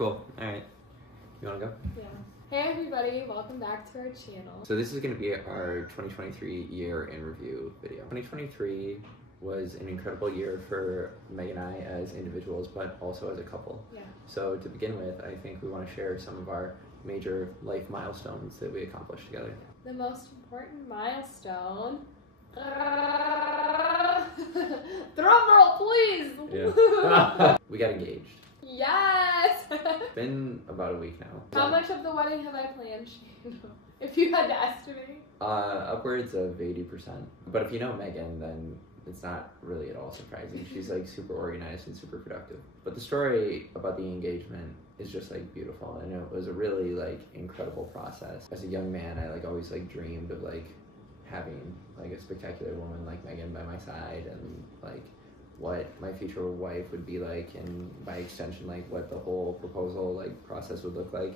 Cool. All right. You want to go? Yeah. Hey everybody, welcome back to our channel. So this is going to be our 2023 year in review video. 2023 was an incredible year for Meg and I as individuals, but also as a couple. Yeah. So to begin with, I think we want to share some of our major life milestones that we accomplished together. The most important milestone. Drum roll, please! Yeah. We got engaged. Yes! It's been about a week now. How much of the wedding have I planned, Shane? If you had to estimate. Upwards of 80%. But if you know Megan, then it's not really at all surprising. She's like super organized and super productive. But the story about the engagement is just like beautiful, and it was a really like incredible process. As a young man, I like always like dreamed of like having like a spectacular woman like Megan by my side, and like what my future wife would be like, and by extension like what the whole proposal like process would look like.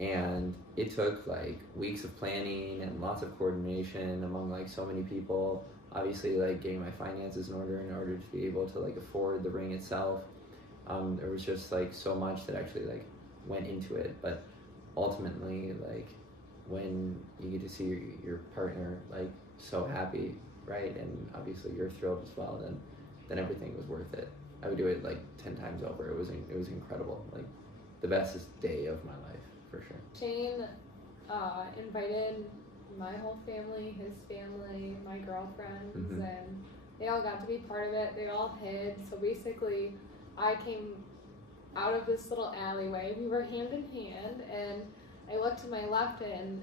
And it took like weeks of planning and lots of coordination among like so many people. Obviously like getting my finances in order to be able to like afford the ring itself. There was just like so much that actually like went into it, but ultimately like when you get to see your partner like so happy, right, and obviously you're thrilled as well, then everything was worth it. I would do it like 10 times over. It was incredible, like the bestest day of my life for sure. Shane invited my whole family, his family, my girlfriends, and they all got to be part of it. They all hid. So basically, I came out of this little alleyway. We were hand in hand, and I looked to my left, and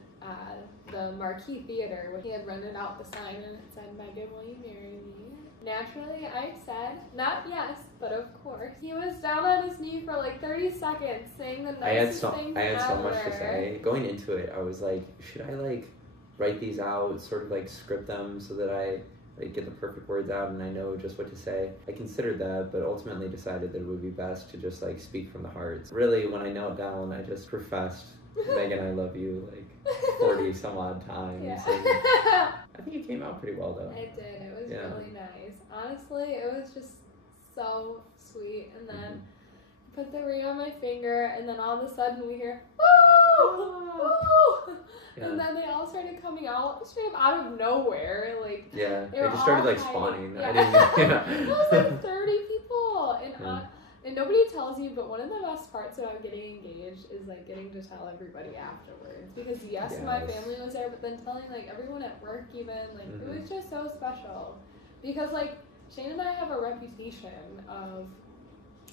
the Marquee Theater, where he had rented out the sign, and it said, "Megan, will you marry me?" Naturally, I said, not yes, but of course. He was down on his knee for like 30 seconds, saying the nicest things I had so ever. much to say. Going into it, I was like, should I like write these out, sort of like script them so that I like get the perfect words out and I know just what to say? I considered that, but ultimately decided that it would be best to just like speak from the heart. Really, when I knelt down, I just professed, "Megan, I love you," like 40 some odd times. Yeah. I think it came out pretty well though. It did. It was really nice. Honestly, it was just so sweet. And then put the ring on my finger, and then all of a sudden we hear, "Woo! Woo!" Yeah. And then they all started coming out straight up out of nowhere. Like, yeah, they it just started like hiding. spawning. Yeah. I didn't. It was like 30 people, and nobody tells you, but one of the best parts about getting engaged is like getting to tell everybody afterwards. Because yes, my family was there, but then telling like everyone at work even, like it was just so special. Because like Shane and I have a reputation of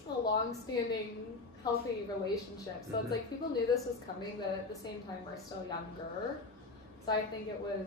a long-standing, healthy relationship. So it's like people knew this was coming, but at the same time we're still younger. So I think it was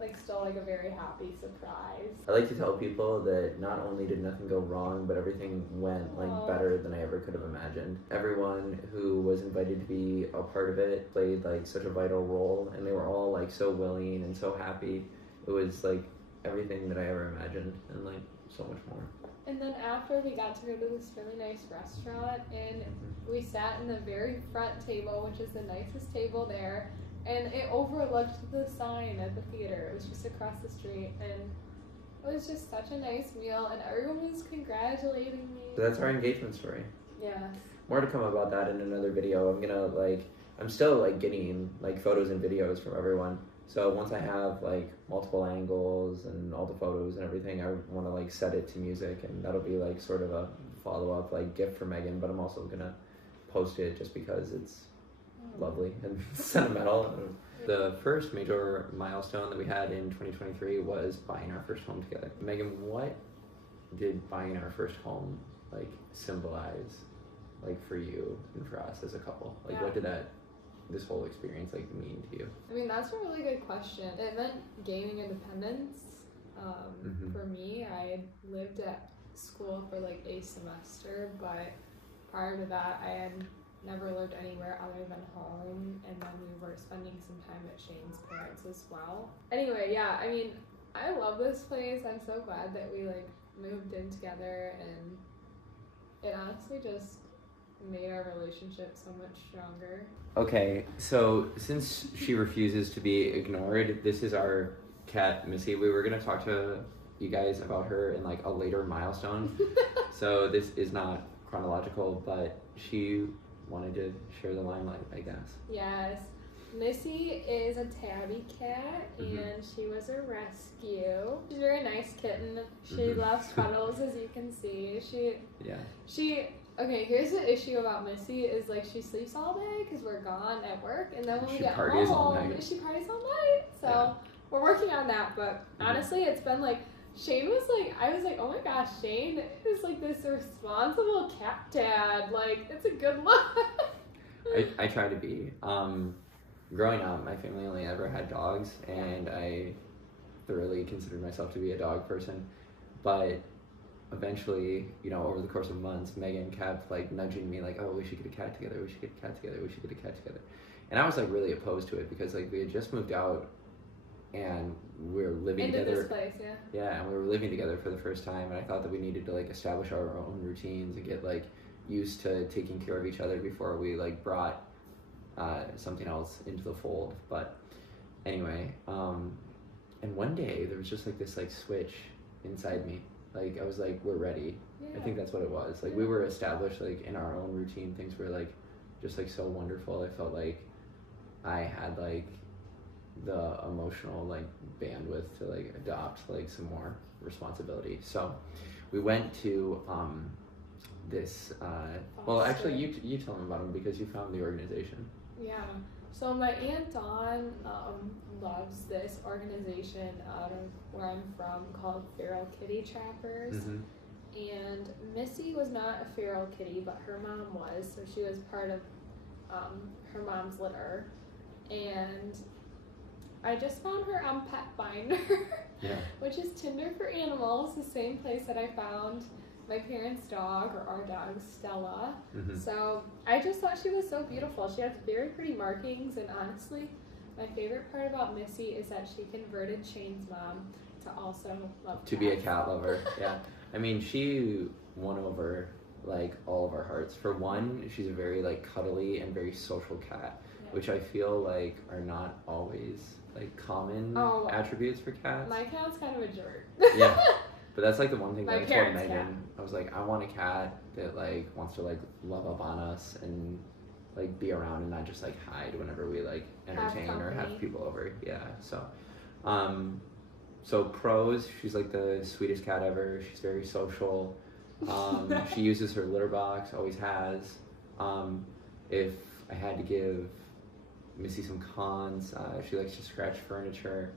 like still like a very happy surprise. I like to tell people that not only did nothing go wrong, but everything went like better than I ever could have imagined. Everyone who was invited to be a part of it played like such a vital role, and they were all like so willing and so happy. It was like everything that I ever imagined, and like so much more. And then after, we got to go to this really nice restaurant, and we sat in the very front table, which is the nicest table there, and it overlooked the sign at the theater. It was just across the street, and it was just such a nice meal, and everyone was congratulating me. So that's our engagement story. Yes. More to come about that in another video. I'm still like getting like photos and videos from everyone. So once I have like multiple angles and all the photos and everything, I want to like set it to music, and that'll be like sort of a follow-up like gift for Megan, but I'm also gonna post it just because it's lovely and sentimental. The first major milestone that we had in 2023 was buying our first home together. Megan, what did buying our first home like symbolize like for you and for us as a couple? Like what did this whole experience like mean to you? I mean, that's a really good question. It meant gaining independence. For me, I had lived at school for like a semester, but prior to that, I had never lived anywhere other than home, and then we were spending some time at Shane's parents as well. Anyway, yeah, I mean, I love this place. I'm so glad that we like moved in together, and it honestly just made our relationship so much stronger. Okay, so since she refuses to be ignored, this is our cat, Missy. We were gonna talk to you guys about her in like a later milestone. So this is not chronological, but she wanted to share the limelight, I guess. Yes. Missy is a tabby cat, Mhm. and she was a rescue. She's a very nice kitten. She loves cuddles, as you can see. Okay, here's the issue about Missy is like she sleeps all day because we're gone at work, and then when we get parties home, all night. she parties all night. So we're working on that, but honestly, it's been like Shane was like, I was like, oh my gosh, Shane is like this responsible cat dad. Like, it's a good look. I try to be. Growing up, my family only ever had dogs, and I thoroughly considered myself to be a dog person. But eventually, you know, over the course of months, Megan kept like nudging me, like, "Oh, we should get a cat together. We should get a cat together. We should get a cat together." And I was like really opposed to it because like we had just moved out, and we were living Into together. this place, yeah. Yeah, and we were living together for the first time, and I thought that we needed to like establish our own routines and get like used to taking care of each other before we like brought something else into the fold. But anyway, and one day there was just like this like switch inside me. Like I was like, we're ready. Yeah. I think that's what it was. Like we were established like in our own routine. Things were like just like so wonderful. I felt like I had like the emotional like bandwidth to like adopt like some more responsibility. So we went to this well actually you tell them about them because you found the organization. Yeah. So my Aunt Dawn loves this organization out of where I'm from called Feral Kitty Trappers. Mm-hmm. And Missy was not a feral kitty, but her mom was, so she was part of her mom's litter. And I just found her on Pet Finder, which is Tinder for animals, the same place that I found my parents' dog, or our dog, Stella. Mm-hmm. So I just thought she was so beautiful. She has very pretty markings, and honestly, my favorite part about Missy is that she converted Shane's mom to also love cats. To be a cat lover, yeah. I mean, she won over like all of our hearts. For one, she's a very like cuddly and very social cat, which I feel like are not always like common attributes for cats. My cat's kind of a jerk. Yeah. But that's like the one thing that I told Megan. Cat. I was like, I want a cat that like wants to like love up on us and like be around and not just like hide whenever we like entertain or have people over. Yeah. So pros, she's like the sweetest cat ever. She's very social. She uses her litter box, always has. If I had to give Missy some cons, she likes to scratch furniture.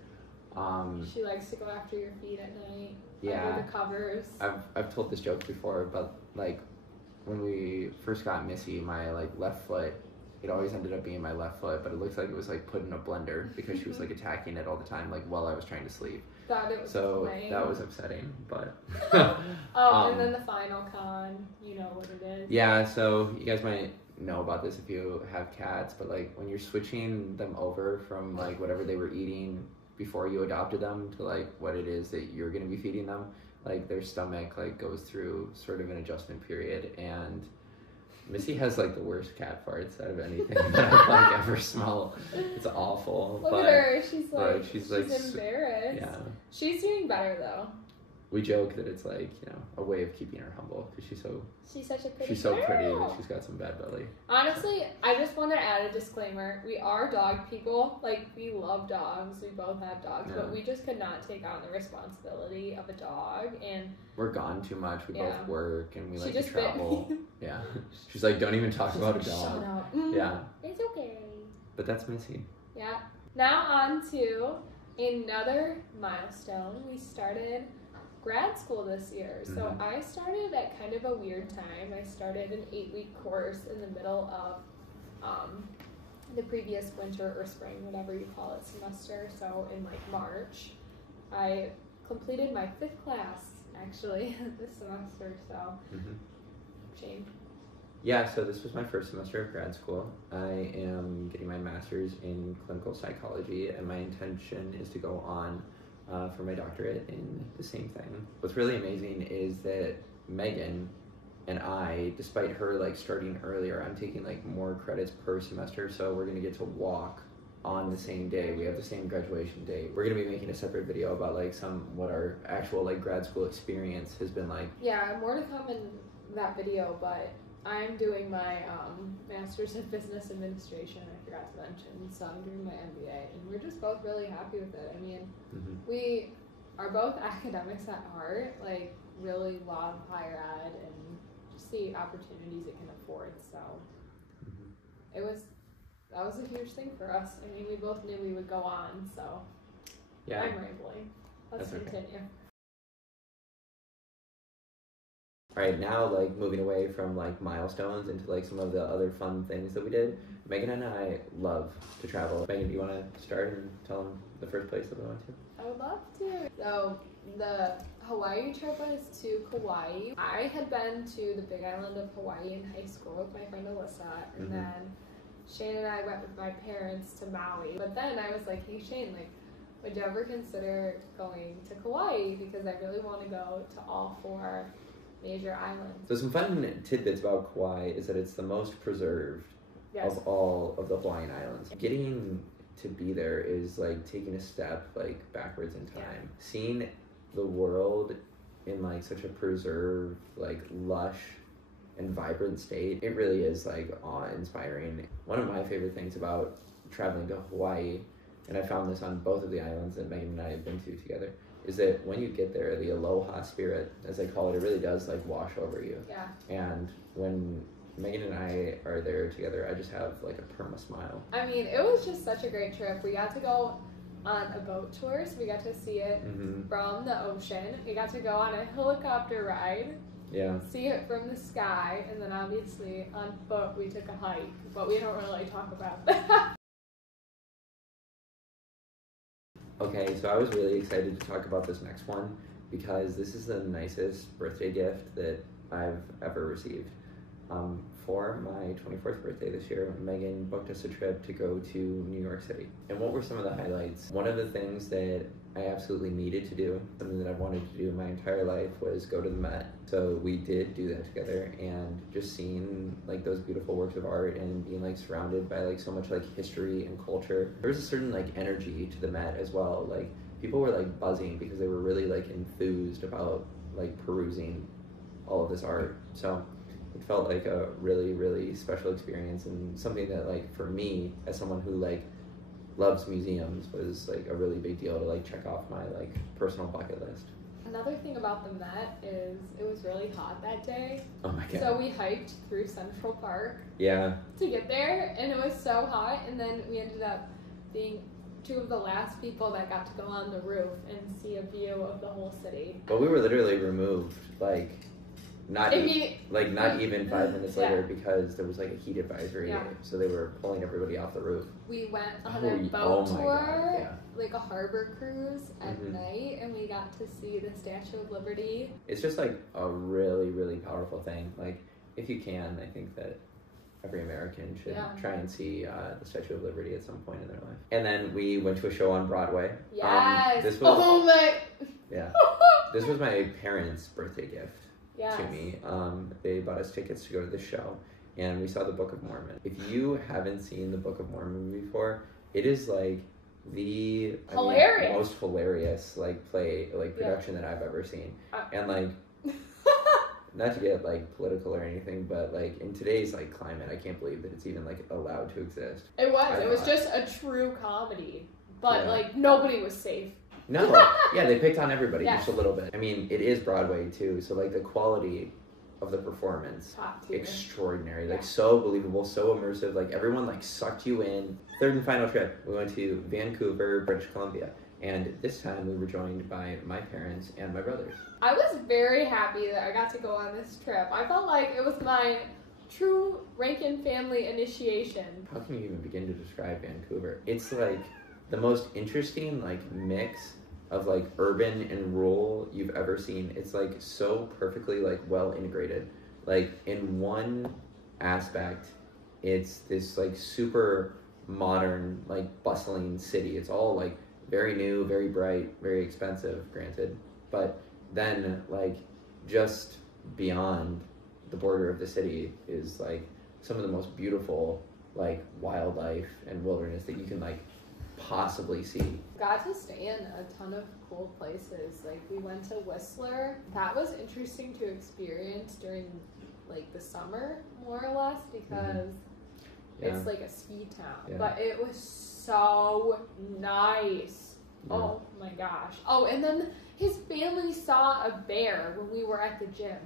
She likes to go after your feet at night. Yeah. Under the covers. I've told this joke before, but like when we first got Missy, my like left foot, it always ended up being my left foot, but it looks like it was like put in a blender because she was like attacking it all the time, like while I was trying to sleep. Thought it was playing. That was upsetting, but. And then the final con, you know what it is. Yeah, so you guys might know about this if you have cats, but like when you're switching them over from like whatever they were eating before you adopted them to like what it is that you're going to be feeding them, like their stomach like goes through sort of an adjustment period, and Missy has like the worst cat farts out of anything that I've like ever smelled. It's awful. Look at her. She's like embarrassed. Yeah. She's doing better though. We joke that it's like, you know, a way of keeping her humble because she's such a pretty she's so girl. pretty that she's got some bad belly. Honestly, I just want to add a disclaimer. We are dog people. Like, we love dogs. We both have dogs, but we just could not take on the responsibility of a dog. And we're gone too much. We both work and we like to just travel. Yeah. She's like, don't even talk about a dog. Shut up. Yeah. It's okay. But that's Missy. Yeah. Now on to another milestone. We started grad school this year. So I started at kind of a weird time. I started an 8-week course in the middle of the previous winter or spring, whatever you call it, semester. So in like March, I completed my 5th class actually this semester. So Shane. Yeah, so this was my first semester of grad school. I am getting my master's in clinical psychology, and my intention is to go on for my doctorate in the same thing. What's really amazing is that Megan and I, despite her like starting earlier, I'm taking like more credits per semester, so we're gonna get to walk on the same day. We have the same graduation date. We're gonna be making a separate video about like what our actual like grad school experience has been like. Yeah, more to come in that video, but I'm doing my Master's in Business Administration, I forgot to mention, so I'm doing my MBA, and we're just both really happy with it. I mean, we are both academics at heart, like really love higher ed and just the opportunities it can afford, so that was a huge thing for us. I mean, we both knew we would go on, so Yeah. I'm rambling. Let's continue. All right, now like moving away from like milestones into like some of the other fun things that we did. Megan and I love to travel. Megan, do you want to start and tell them the first place that we went to? I would love to. So the Hawaii trip was to Kauai. I had been to the Big Island of Hawaii in high school with my friend Alyssa, and then Shane and I went with my parents to Maui. But then I was like, hey Shane, like, would you ever consider going to Kauai? Because I really want to go to all 4 major islands. So some fun tidbits about Kauai is that it's the most preserved of all of the Hawaiian islands. Getting to be there is like taking a step like backwards in time. Seeing the world in like such a preserved, like lush and vibrant state, it really is like awe-inspiring. One of my favorite things about traveling to Hawaii, and I found this on both of the islands that Megan and I have been to together, is that when you get there, the aloha spirit, as they call it, it really does like wash over you. Yeah. And when Megan and I are there together, I just have like a perma smile. I mean, it was just such a great trip. We got to go on a boat tour, so we got to see it from the ocean. We got to go on a helicopter ride. Yeah. See it from the sky, and then obviously on foot we took a hike, but we don't really talk about that. Okay, so I was really excited to talk about this next one because this is the nicest birthday gift that I've ever received. For my 24th birthday this year, Megan booked us a trip to go to New York City. And what were some of the highlights? One of the things that I absolutely needed to do, something that I've wanted to do my entire life, was go to the Met. So we did do that together, and just seeing like those beautiful works of art and being like surrounded by like so much like history and culture. There was a certain like energy to the Met as well. Like people were like buzzing because they were really like enthused about like perusing all of this art. So it felt like a really, really special experience, and something that like for me as someone who like loves museums was like a really big deal to like check off my like personal bucket list. Another thing about the Met is it was really hot that day. Oh my god. So we hiked through Central Park. Yeah. To get there, and it was so hot, and then we ended up being 2 of the last people that got to go on the roof and see a view of the whole city. But we were literally removed like not even 5 minutes later because there was like a heat advisory, so they were pulling everybody off the roof. We went on a boat tour, like a harbor cruise at night, and we got to see the Statue of Liberty. It's just like a really, really powerful thing. Like if you can, I think that every American should try and see the Statue of Liberty at some point in their life. And then we went to a show on Broadway. Yes. This was my parents' birthday gift. To me. They bought us tickets to go to the show, and we saw the Book of Mormon. If you haven't seen the Book of Mormon before, it is like the most hilarious like play like production that I've ever seen. And like not to get like political or anything, but like in today's like climate, I can't believe that it's even like allowed to exist. It was just a true comedy, but like nobody was safe. No, they picked on everybody just a little bit. I mean, it is Broadway too, so like the quality of the performance, extraordinary, like so believable, so immersive, like everyone like sucked you in. Third and final trip, we went to Vancouver, British Columbia, and this time we were joined by my parents and my brothers. I was very happy that I got to go on this trip. I felt like it was my true Rankin family initiation. How can you even begin to describe Vancouver? It's like the most interesting like mix of like urban and rural you've ever seen. It's like so perfectly like well integrated. Like in one aspect, it's this like super modern like bustling city. It's all like very new, very bright, very expensive, granted. But then like just beyond the border of the city is like some of the most beautiful like wildlife and wilderness that you can like possibly see. Got to stay in a ton of cool places. Like we went to Whistler. That was interesting to experience during like the summer more or less because it's like a ski town. But it was so nice. Oh my gosh. Oh, and then his family saw a bear when we were at the gym.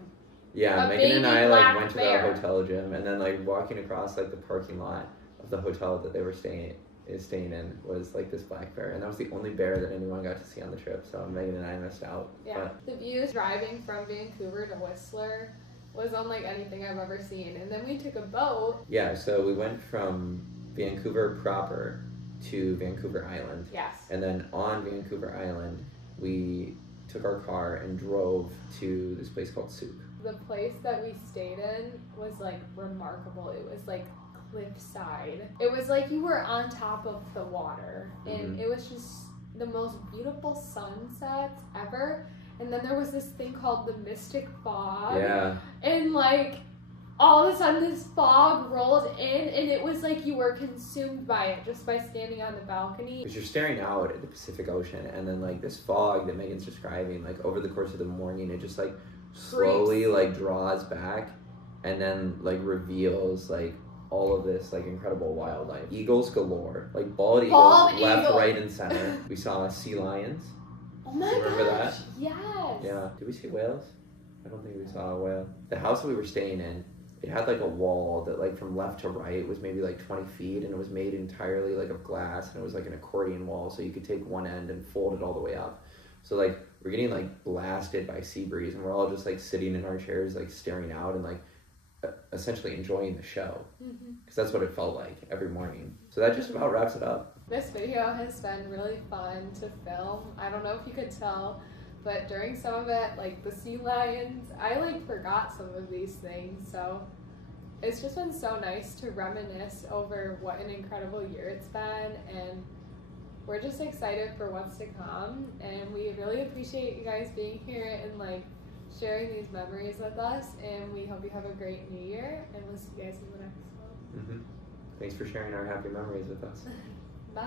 Yeah, Megan and I like went to the hotel gym, and then like walking across like the parking lot of the hotel that they were staying in was like this black bear, and that was the only bear that anyone got to see on the trip. So Megan and I missed out. Yeah, but the views driving from Vancouver to Whistler was unlike anything I've ever seen. And then we took a boat. Yeah, so we went from Vancouver proper to Vancouver Island. Yes. And then on Vancouver Island, we took our car and drove to this place called Soup. The place that we stayed in was like remarkable. It was like cliffside. It was like you were on top of the water, and it was just the most beautiful sunsets ever. And then there was this thing called the Mystic Fog. Yeah. And like all of a sudden this fog rolled in, and it was like you were consumed by it just by standing on the balcony. Because you're staring out at the Pacific Ocean, and then like this fog that Megan's describing, like over the course of the morning, it just like slowly like draws back and then like reveals like all of this like incredible wildlife. Eagles galore, like bald eagles left, right, and center. We saw sea lions. Oh my gosh. Remember that? Yes. Yeah. Did we see whales? I don't think we saw a whale. The house that we were staying in, it had like a wall that like from left to right was maybe like 20 feet, and it was made entirely like of glass, and it was like an accordion wall, so you could take one end and fold it all the way up. So like we're getting like blasted by sea breeze, and we're all just like sitting in our chairs like staring out and like essentially enjoying the show, because that's what it felt like every morning. So that just about wraps it up. This video has been really fun to film. I don't know if you could tell, but during some of it, like the sea lions, I like forgot some of these things. So it's just been so nice to reminisce over what an incredible year it's been, and we're just excited for what's to come. And we really appreciate you guys being here and like sharing these memories with us. And we hope you have a great new year, and we'll see you guys in the next one. Thanks for sharing our happy memories with us. Bye.